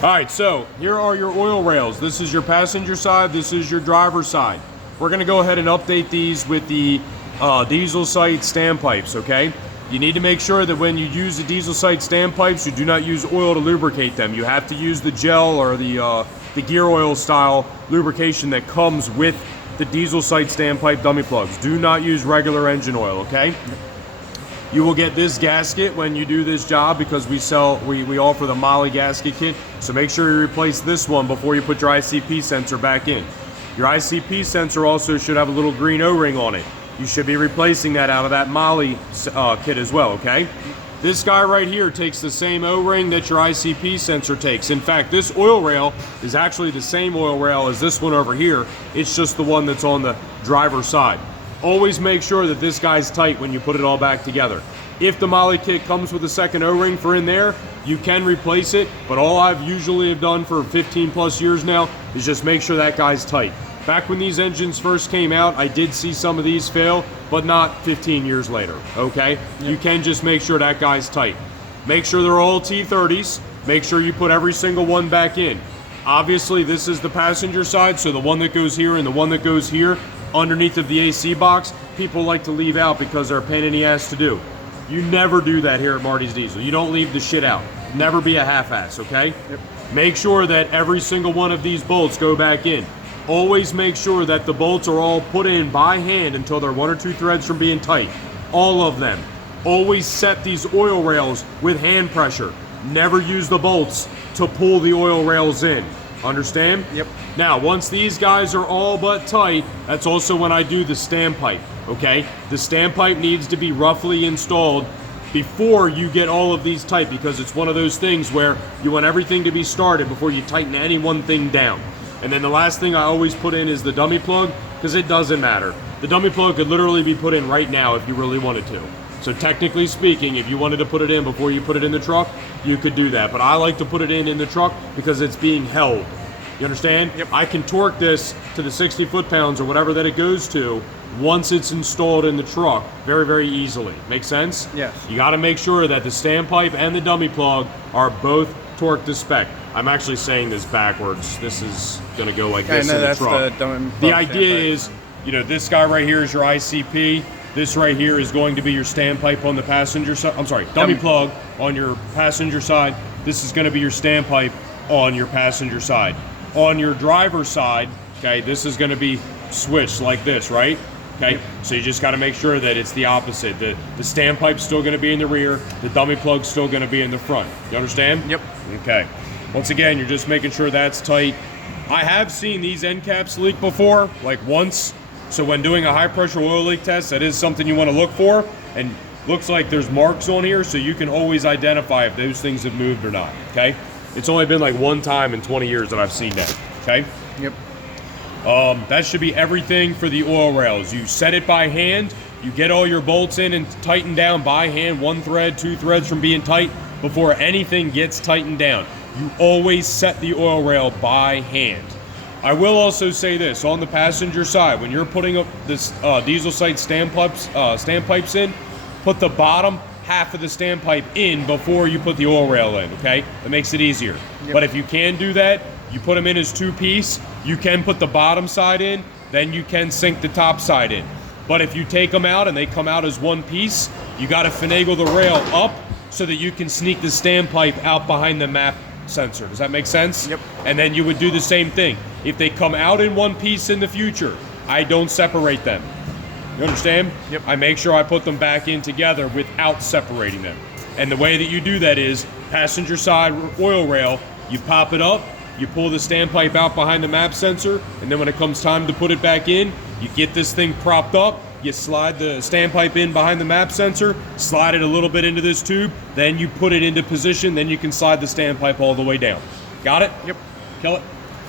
All right, so here are your oil rails. This is your passenger side, this is your driver side. We're gonna go ahead and update these with the diesel site standpipes, okay? You need to make sure that when you use the diesel site standpipes, you do not use oil to lubricate them. You have to use the gel or the gear oil style lubrication that comes with the diesel site standpipe dummy plugs. Do not use regular engine oil, okay? You will get this gasket when you do this job because we offer the Molle gasket kit. So make sure you replace this one before you put your ICP sensor back in. Your ICP sensor also should have a little green O-ring on it. You should be replacing that out of that Molle kit as well, okay? This guy right here takes the same O-ring that your ICP sensor takes. In fact, this oil rail is actually the same oil rail as this one over here. It's just the one that's on the driver's side. Always make sure that this guy's tight when you put it all back together. If the Molle kit comes with a second O-ring for in there, you can replace it, but all I've usually have done for 15 plus years now is just make sure that guy's tight. Back when these engines first came out, I did see some of these fail, but not 15 years later, okay? Yep. You can just make sure that guy's tight. Make sure they're all T30s. Make sure you put every single one back in. Obviously, this is the passenger side, so the one that goes here and the one that goes here underneath of the AC box, people like to leave out because they're a pain in the ass to do. You never do that here at Marty's Diesel. You don't leave the shit out. Never be a half-ass, okay? Yep. Make sure that every single one of these bolts go back in. Always make sure that the bolts are all put in by hand until they're 1 or 2 threads from being tight. All of them. Always set these oil rails with hand pressure. Never use the bolts to pull the oil rails in. Understand? Yep. Now, once these guys are all but tight, that's also when I do the standpipe, okay? The standpipe needs to be roughly installed before you get all of these tight because it's one of those things where you want everything to be started before you tighten any one thing down. And then the last thing I always put in is the dummy plug because it doesn't matter. The dummy plug could literally be put in right now if you really wanted to. So technically speaking, if you wanted to put it in before you put it in the truck, you could do that. But I like to put it in the truck because it's being held. You understand? Yep. I can torque this to the 60 foot-pounds or whatever that it goes to once it's installed in the truck very, very easily. Make sense? Yes. You got to make sure that the standpipe and the dummy plug are both torqued to spec. I'm actually saying this backwards. This is going to go like this in the truck. The idea is, you know, this guy right here is your ICP. This right here is going to be your standpipe on the passenger side. I'm sorry, dummy plug on your passenger side. This is going to be your standpipe on your passenger side. On your driver's side, okay, this is going to be switched like this, right? Okay, yep. So you just got to make sure that it's the opposite. The standpipe's still going to be in the rear. The dummy plug's still going to be in the front. You understand? Yep. Okay. Once again, you're just making sure that's tight. I have seen these end caps leak before, like once. So when doing a high pressure oil leak test, that is something you want to look for. And looks like there's marks on here, so you can always identify if those things have moved or not, okay? It's only been like one time in 20 years that I've seen that, okay? Yep. That should be everything for the oil rails. You set it by hand, you get all your bolts in and tighten down by hand, 1 thread, 2 threads from being tight before anything gets tightened down. You always set the oil rail by hand. I will also say this, on the passenger side, when you're putting up this diesel site standpipes in, put the bottom half of the standpipe in before you put the oil rail in, okay? That makes it easier. Yep. But if you can do that, you put them in as 2-piece, you can put the bottom side in, then you can sink the top side in. But if you take them out and they come out as 1 piece, you gotta finagle the rail up so that you can sneak the standpipe out behind the map sensor. Does that make sense? Yep. And then you would do the same thing. If they come out in 1 piece in the future, I don't separate them. You understand? Yep. I make sure I put them back in together without separating them. And the way that you do that is passenger side oil rail, you pop it up, you pull the standpipe out behind the map sensor, and then when it comes time to put it back in, you get this thing propped up, you slide the standpipe in behind the map sensor, slide it a little bit into this tube, then you put it into position, then you can slide the standpipe all the way down. Got it? Yep. Kill it.